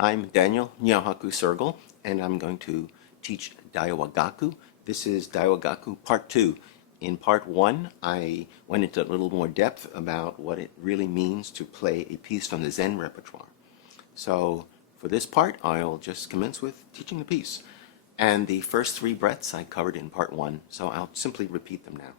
I'm Daniel Nyohaku Soergel, and I'm going to teach Daiwagaku. This is Daiwagaku Part 2. In Part 1, I went into a little more depth about what it really means to play a piece from the Zen repertoire. So for this part, I'll just commence with teaching the piece. And the first 3 breaths I covered in Part 1, so I'll simply repeat them now.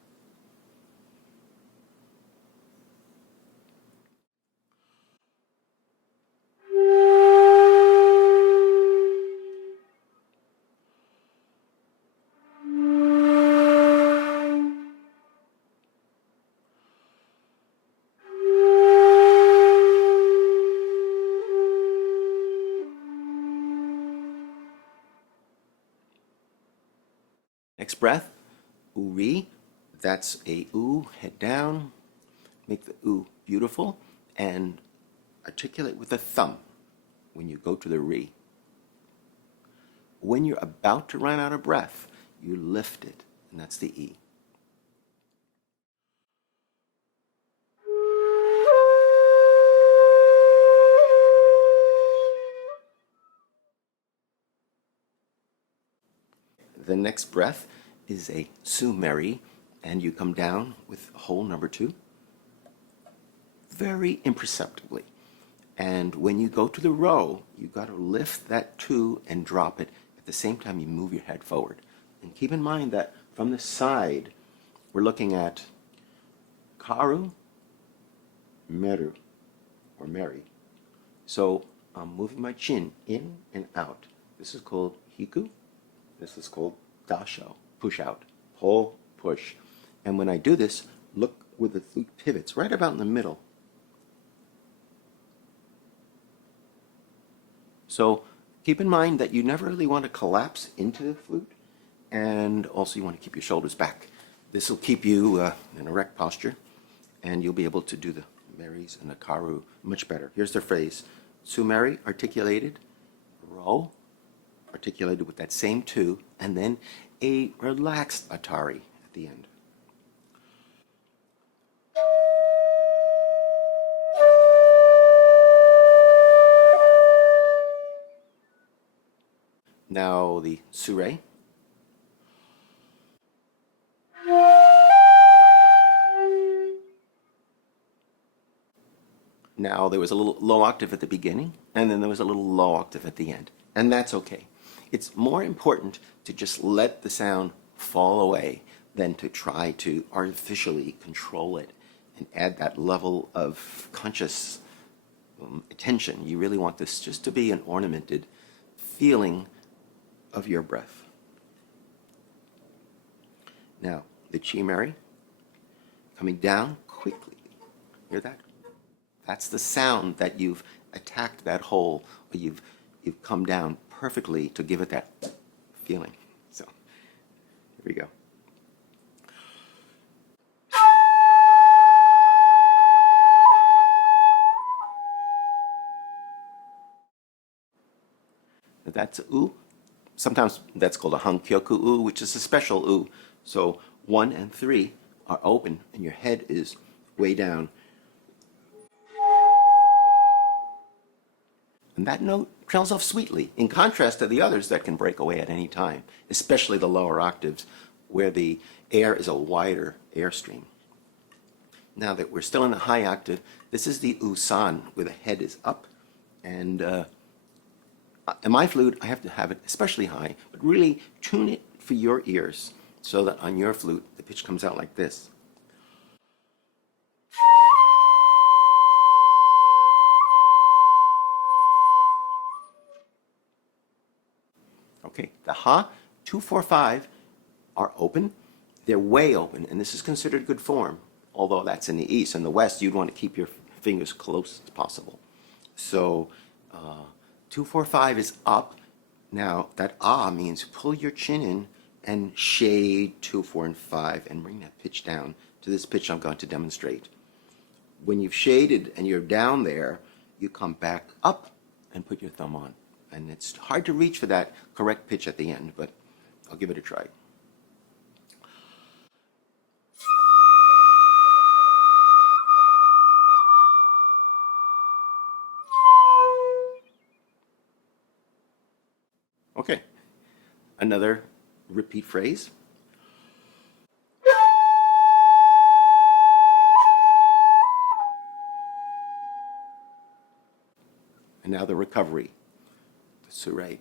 Next breath, uri. That's a u, head down. Make the u beautiful and articulate with the thumb when you go to the ri. When you're about to run out of breath, you lift it, and that's the e. The next breath is a sumeri, and you come down with hole number 2, very imperceptibly. And when you go to the row, you've got to lift that 2 and drop it at the same time you move your head forward. And keep in mind that from the side, we're looking at karu, meru, or meri. So I'm moving my chin in and out. This is called hiku. This is called dasho, push out, pull, push. And when I do this, look where the flute pivots, right about in the middle. So keep in mind that you never really want to collapse into the flute, and also you want to keep your shoulders back. This will keep you in an erect posture, and you'll be able to do the meris and the karu much better. Here's the phrase, sumeri, articulated, ro, articulated with that same 2, and then a relaxed atari at the end. Now the sure. Now there was a little low octave at the beginning, and then there was a little low octave at the end. And that's okay. It's more important to just let the sound fall away than to try to artificially control it and add that level of conscious attention. You really want this just to be an ornamented feeling of your breath. Now, the chimeri, coming down quickly. Hear that? That's the sound that you've attacked that hole, or you've come down perfectly to give it that feeling. So, here we go. That's u. Sometimes that's called a Honkyoku u, which is a special u. So 1 and 3 are open, and your head is way down. And that note trails off sweetly, in contrast to the others that can break away at any time, especially the lower octaves, where the air is a wider airstream. Now that we're still in the high octave, this is the Usan, where the head is up. And in my flute, I have to have it especially high, but really tune it for your ears so that on your flute, the pitch comes out like this. Okay, the ha, 2, 4, 5 are open. They're way open, and this is considered good form, although that's in the East. In the West, you'd want to keep your fingers close as possible. So 2, 4, 5 is up. Now, that ah means pull your chin in and shade 2, 4, and 5, and bring that pitch down to this pitch I'm going to demonstrate. When you've shaded and you're down there, you come back up and put your thumb on. And it's hard to reach for that correct pitch at the end, but I'll give it a try. Another repeat phrase. And now the recovery, the surrey.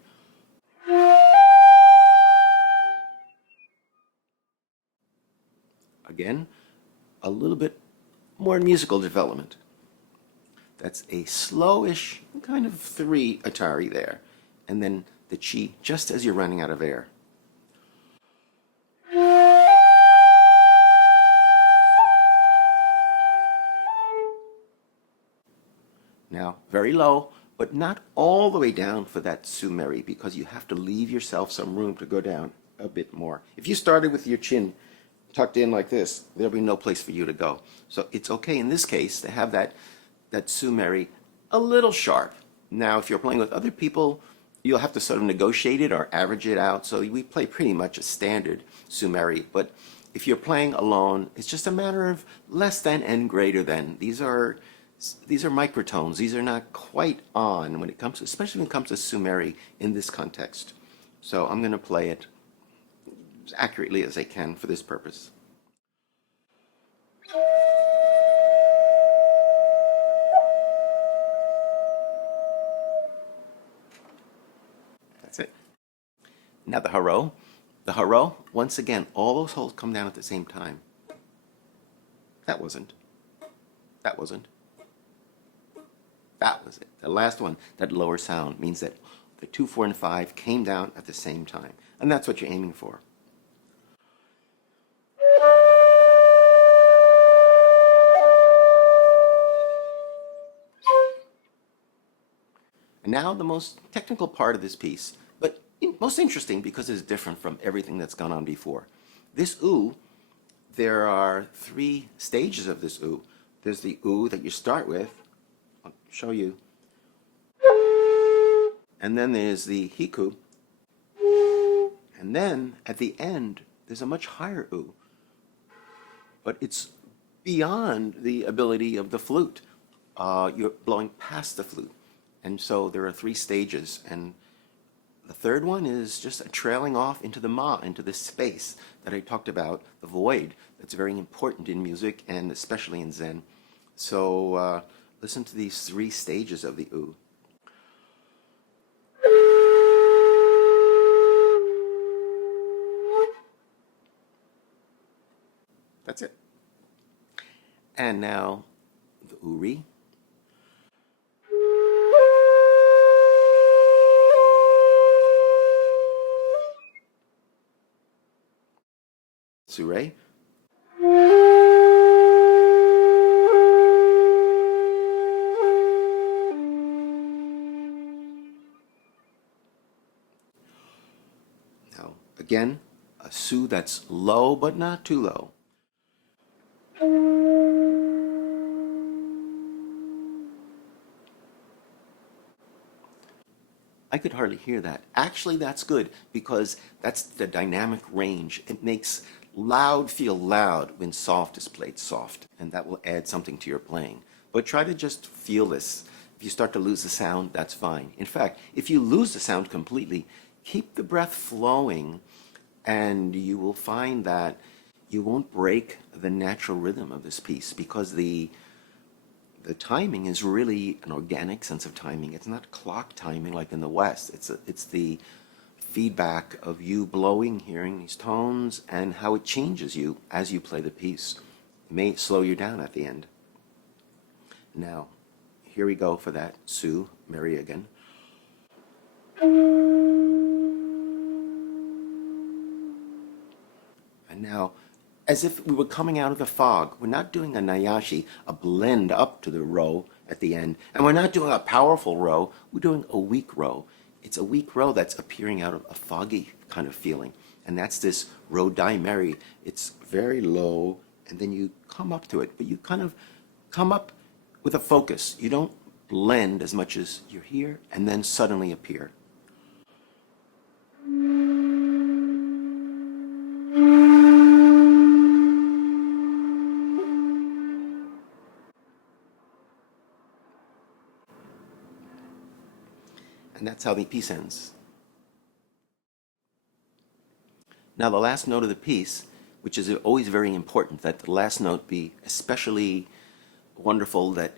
Again, a little bit more musical development. That's a slowish kind of 3 atari there. And then the chi just as you're running out of air. Now, very low, but not all the way down for that sumeri, because you have to leave yourself some room to go down a bit more. If you started with your chin tucked in like this, there'll be no place for you to go. So it's okay in this case to have that sumeri a little sharp. Now, if you're playing with other people, you'll have to sort of negotiate it or average it out. So we play pretty much a standard sumeri, but if you're playing alone, it's just a matter of less than and greater than. These are microtones. These are not quite on when it comes, especially when it comes to sumeri in this context. So I'm going to play it as accurately as I can for this purpose. That's it. Now the haro. The haro, once again, all those holes come down at the same time. That wasn't. That wasn't. That was it. The last one, that lower sound, means that the 2, 4, and 5 came down at the same time. And that's what you're aiming for. And now the most technical part of this piece, but most interesting because it's different from everything that's gone on before. This u, there are 3 stages of this u. There's the u that you start with. I'll show you. And then there's the hiku. And then at the end, there's a much higher u. But it's beyond the ability of the flute. You're blowing past the flute. And so there are 3 stages. And the third one is just a trailing off into the ma, into the space that I talked about, the void. That's very important in music and especially in Zen. So listen to these 3 stages of the u. That's it. And now the uri. Surrey. Now, again, a su that's low but not too low. I could hardly hear that. Actually, that's good because that's the dynamic range. It makes loud feel loud when soft is played soft, and that will add something to your playing. But try to just feel this. If you start to lose the sound, that's fine. In fact, if you lose the sound completely, keep the breath flowing, and you will find that you won't break the natural rhythm of this piece because the timing is really an organic sense of timing. It's not clock timing like in the West. It's the feedback of you blowing, hearing these tones, and how it changes you as you play the piece. It may slow you down at the end. Now, here we go for that su, Mary again. And now, as if we were coming out of the fog. We're not doing a nayashi, a blend up to the ro at the end. And we're not doing a powerful ro. We're doing a weak ro. It's a weak ro that's appearing out of a foggy kind of feeling. And that's this ro dai meri. It's very low, and then you come up to it. But you kind of come up with a focus. You don't blend as much as you're here and then suddenly appear. And that's how the piece ends. Now, the last note of the piece, which is always very important, that the last note be especially wonderful, that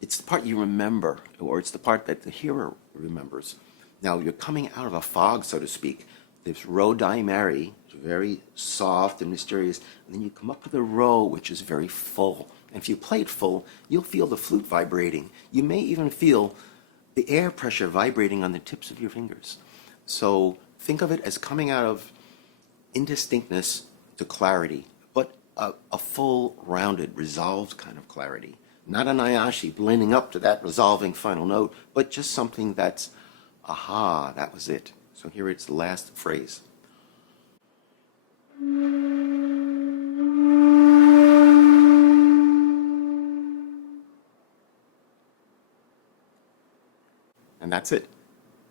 it's the part you remember, or it's the part that the hearer remembers. Now, you're coming out of a fog, so to speak. This ro dai mari, very soft and mysterious, and then you come up with a ro, which is very full. And if you play it full, you'll feel the flute vibrating. You may even feel the air pressure vibrating on the tips of your fingers. So think of it as coming out of indistinctness to clarity, but a full, rounded, resolved kind of clarity. Not an ayashi blending up to that resolving final note, but just something that's, aha, that was it. So here it's the last phrase. And that's it.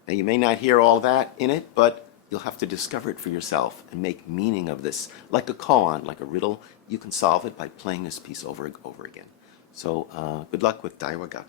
Now, you may not hear all that in it, but you'll have to discover it for yourself and make meaning of this. Like a koan, like a riddle, you can solve it by playing this piece over and over again. So good luck with Daiwagaku.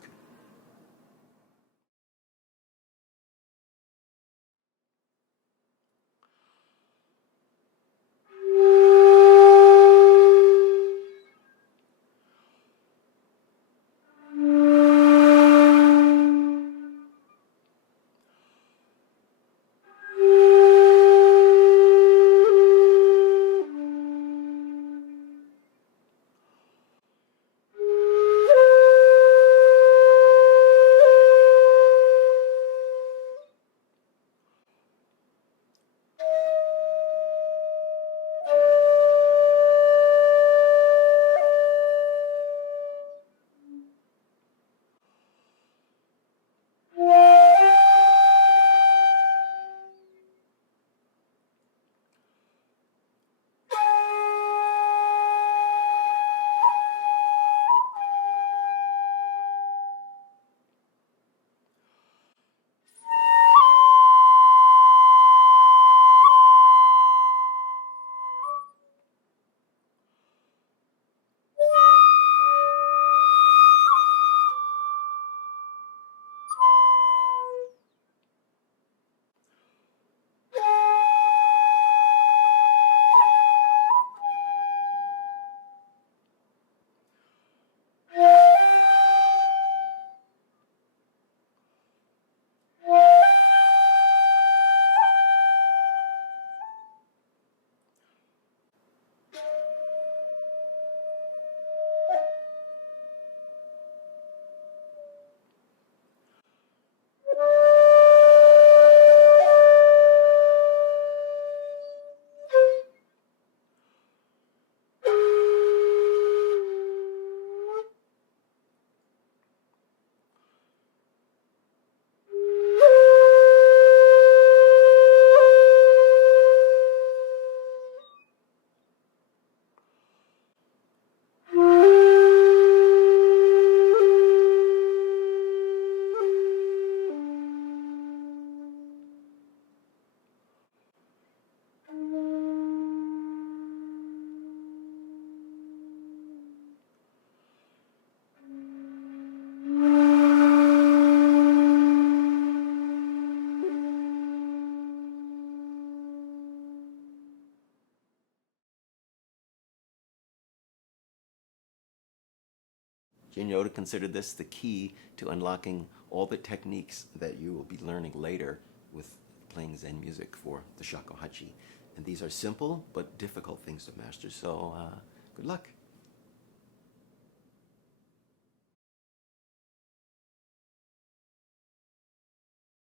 Jin Nyodo considered this the key to unlocking all the techniques that you will be learning later with playing Zen music for the Shakuhachi. And these are simple but difficult things to master, so good luck.